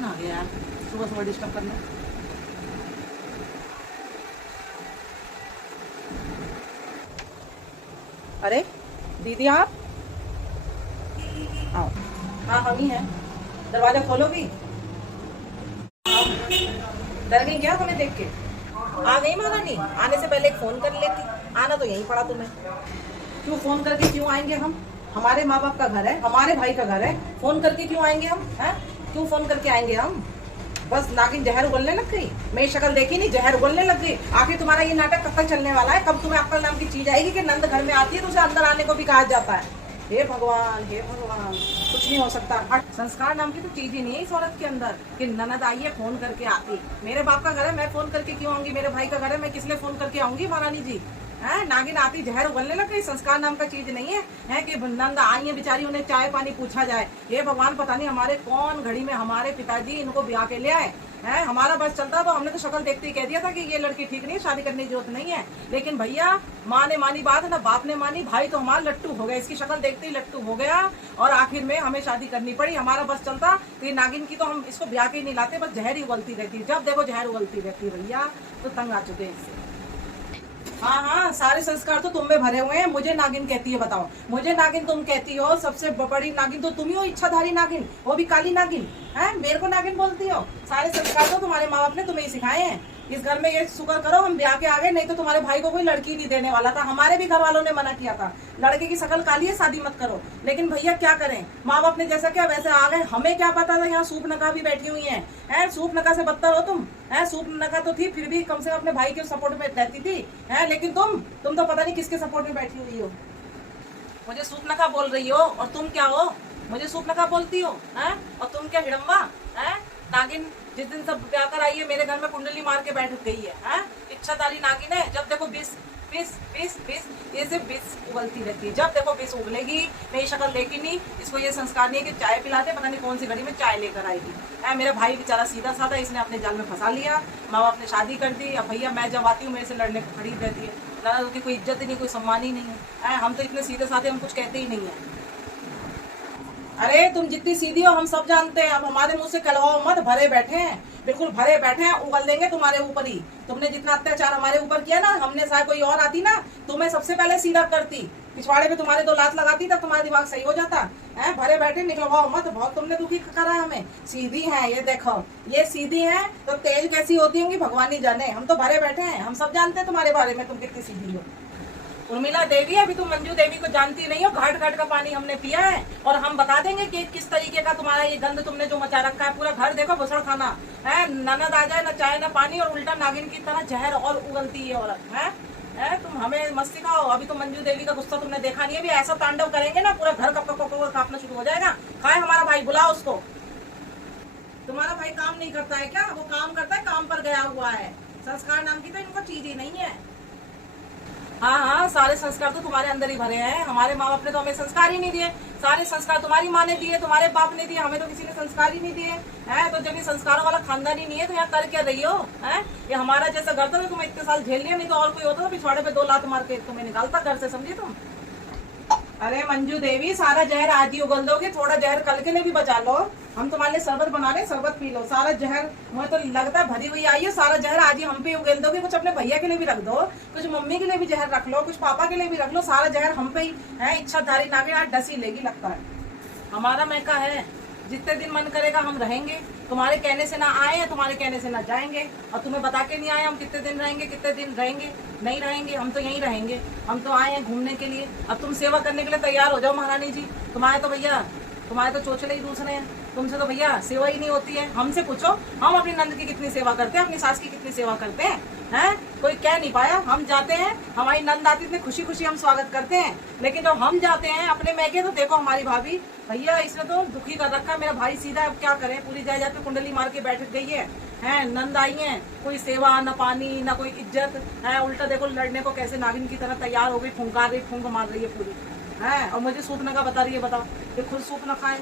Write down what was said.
कौन आ गया यार सुबह सुबह डिस्टर्ब करने। अरे दीदी आप आओ। हाँ हम ही हैं, दरवाजा खोलोगी? डर गई क्या हमें देख के? आ गई महारानी, आने से पहले एक फोन कर लेती, आना तो यहीं पड़ा तुम्हें। क्यों फोन करके क्यों आएंगे हम? हमारे माँ बाप का घर है, हमारे भाई का घर है, फोन करके क्यों आएंगे हम? हैं क्यों फोन करके आएंगे हम? बस नागिन जहर उगलने लग गई, मेरी शक्ल देखी नहीं, जहर उगलने लग गई। आखिर तुम्हारा ये नाटक कब तक चलने वाला है? कब तुम्हें अक्ल नाम की चीज आएगी कि नंद घर में आती है तो उसे अंदर आने को भी कहा जाता है? हे भगवान हे भगवान, कुछ नहीं हो सकता। संस्कार नाम की तो चीज ही नहीं है इस औरत के अंदर कि ननद आई है फोन करके आती। मेरे बाप का घर है, मैं फोन करके क्यों आऊंगी? मेरे भाई का घर है, मैं किस लिए फोन करके आऊंगी महारानी जी? है नागिन आती जहर उगलने लग गई। संस्कार नाम का चीज नहीं है कि नंद आई है बेचारी, उन्हें चाय पानी पूछा जाए। ये भगवान पता नहीं हमारे कौन घड़ी में हमारे पिताजी इनको ब्याह के ले आए हैं। हमारा बस चलता तो हमने तो शक्ल देखते ही कह दिया था कि ये लड़की ठीक नहीं है, शादी करने की जरूरत नहीं है। लेकिन भैया माँ ने मानी बात ना बाप ने मानी, भाई तो हमारा लट्टू हो गया, इसकी शक्ल देखते ही लट्टू हो गया और आखिर में हमें शादी करनी पड़ी। हमारा बस चलता तो ये नागिन की तो हम इसको ब्याह के ही नहीं लाते, बस जहर ही उगलती रहती, जब देखो जहर उगलती रहती। भैया तो तंग आ चुके हैं इससे। हाँ हाँ सारे संस्कार तो तुम में भरे हुए हैं, मुझे नागिन कहती है? बताओ मुझे नागिन तुम कहती हो? सबसे बड़ी नागिन तो तुम ही हो, इच्छाधारी नागिन, वो भी काली नागिन है, मेरे को नागिन बोलती हो? सारे संस्कार तो तुम्हारे माँ बाप ने तुम्हें ही सिखाए हैं। इस घर में ये शुक्र करो हम ब्याह के आ गए, नहीं तो तुम्हारे भाई को कोई लड़की नहीं देने वाला था। हमारे भी घर वालों ने मना किया था, लड़के की शक्ल काली है शादी मत करो। लेकिन भैया क्या करें, माँ बाप ने जैसा क्या वैसे आ गए। हमें क्या पता था यहाँ सूप नका भी बैठी हुई है, सूप नका से बदतर हो तुम। है सूप नका तो थी, फिर भी कम से कम अपने भाई के सपोर्ट में रहती थी। है लेकिन तुम तो पता नहीं किसके सपोर्ट में बैठी हुई हो। मुझे सूप नका बोल रही हो और तुम क्या हो? मुझे सूप नका बोलती हो? है और तुम क्या हिडम्बा? है नागिन जिस दिन सब ब्याह कर आई है मेरे घर में कुंडली मार के बैठ गई है। इच्छाधारी नागिन है, जब देखो बिस बिस बिस बिस, ये सिर्फ बिस उगलती रहती है। जब देखो बिस उगलेगी, मेरी शक्ल देखी नहीं, इसको ये संस्कार नहीं है कि चाय पिलाते, पता नहीं कौन सी घड़ी में चाय लेकर आएगी। मेरा भाई बेचारा सीधा साधा, इसने अपने जाल में फंसा लिया, माँ बाप ने शादी कर दी। अब भैया मैं जब आती हूँ मेरे से लड़ने को खड़ी रहती है, ना उसकी कोई इज्जत ही नहीं, कोई सम्मान ही नहीं है। हम तो इतने सीधे साधे, हम कुछ कहते ही नहीं है। अरे तुम जितनी सीधी हो हम सब जानते हैं, अब हमारे मुंह से कहलवाओ मत, भरे बैठे हैं, बिल्कुल भरे बैठे हैं, उगल देंगे तुम्हारे ऊपर ही। तुमने जितना अत्याचार हमारे ऊपर किया ना, हमने शायद कोई और आती ना तुम्हें सबसे पहले सीधा करती, पिछवाड़े पे तुम्हारे 2 लात लगाती, तब तुम्हारा दिमाग सही हो जाता है। भरे बैठे निकलवाओ मत, बहुत तुमने दुखी करा है हमें। सीधी है ये देखो, ये सीधी है तो तेज कैसी होती होंगी भगवान ही जाने। हम तो भरे बैठे हैं, हम सब जानते हैं तुम्हारे बारे में, तुम कितनी सीधी हो। उर्मिला देवी, अभी तुम मंजू देवी को जानती नहीं हो, घाट घाट का पानी हमने पिया है और हम बता देंगे कि किस तरीके का तुम्हारा ये गंद तुमने जो मचा रखा है। पूरा घर देखो भुसड़ खाना है, ननद आ जाए ना चाय ना पानी, और उल्टा नागिन की तरह जहर और उगलती है औरत है। तुम हमें मत सिखाओ। अभी तो मंजू देवी का गुस्सा तुमने देखा नहीं है, अभी ऐसा तांडव करेंगे ना पूरा घर कप कांपना शुरू हो जाएगा। खाए हमारा भाई, बुलाओ उसको। तुम्हारा भाई काम नहीं करता है क्या? वो काम करता है, काम पर गया हुआ है। संस्कार नाम की तो इनको चीज ही नहीं है। हाँ सारे संस्कार तो तुम्हारे अंदर ही भरे हैं, हमारे माँ बाप ने तो हमें संस्कार ही नहीं दिए। सारे संस्कार तुम्हारी माँ ने दिए, तुम्हारे बाप ने दिए, हमें तो किसी ने संस्कार ही नहीं दिए हैं। तो जब ये संस्कारों वाला खानदान ही नहीं है तो यहाँ कर क्या रही हो? है ये हमारा जैसा घर था तो तुम्हें इतने साल झेल लिया, नहीं तो और कोई होता तो पिछवाड़े पे 2 लात मार के तुम्हें निकालता घर से, समझी तुम? अरे मंजू देवी, सारा जहर आज ही उगल दोगे, थोड़ा जहर कल के लिए भी बचा लो। हम तुम्हारे लिए शरबत बना रहे, शरबत पी लो। सारा जहर मुझे तो लगता है भरी हुई आई है, सारा जहर आज ही हम पे उगल दोगे। कुछ अपने भैया के लिए भी रख दो, कुछ मम्मी के लिए भी जहर रख लो, कुछ पापा के लिए भी रख लो, सारा जहर हम पे ही है। इच्छाधारी नागिन आज डसी लेगी लगता है। हमारा मैका है, जितने दिन मन करेगा हम रहेंगे, तुम्हारे कहने से ना आए, तुम्हारे कहने से ना जाएंगे, और तुम्हें बता के नहीं आए हम कितने दिन रहेंगे, कितने दिन रहेंगे। नहीं रहेंगे, हम तो यहीं रहेंगे। हम तो आए हैं घूमने के लिए, अब तुम सेवा करने के लिए तैयार हो जाओ महारानी जी। तुम्हारे तो चोचले ही दूसरे हैं, तुमसे तो भैया सेवा ही नहीं होती है। हमसे पूछो, हम अपनी नंद की कितनी सेवा करते हैं, अपनी सास की कितनी सेवा करते हैं। कोई कह नहीं पाया। हम जाते हैं, हमारी नंद आती इतनी खुशी खुशी हम स्वागत करते हैं, लेकिन जब हम जाते हैं अपने मैके तो देखो हमारी भाभी, भैया इसने तो दुखी कर रखा। मेरा भाई सीधा, अब क्या करें, पूरी जायदाद पे कुंडली मार के बैठ गई है। नंद आई है, कोई सेवा न पानी न कोई इज्जत है, उल्टा देखो लड़ने को कैसे नागिन की तरह तैयार हो गई, फुंकार रही, फूंक मार रही है पूरी। और मुझे सूप नका बता रही है। बताओ, ये खुद सूप न खाए,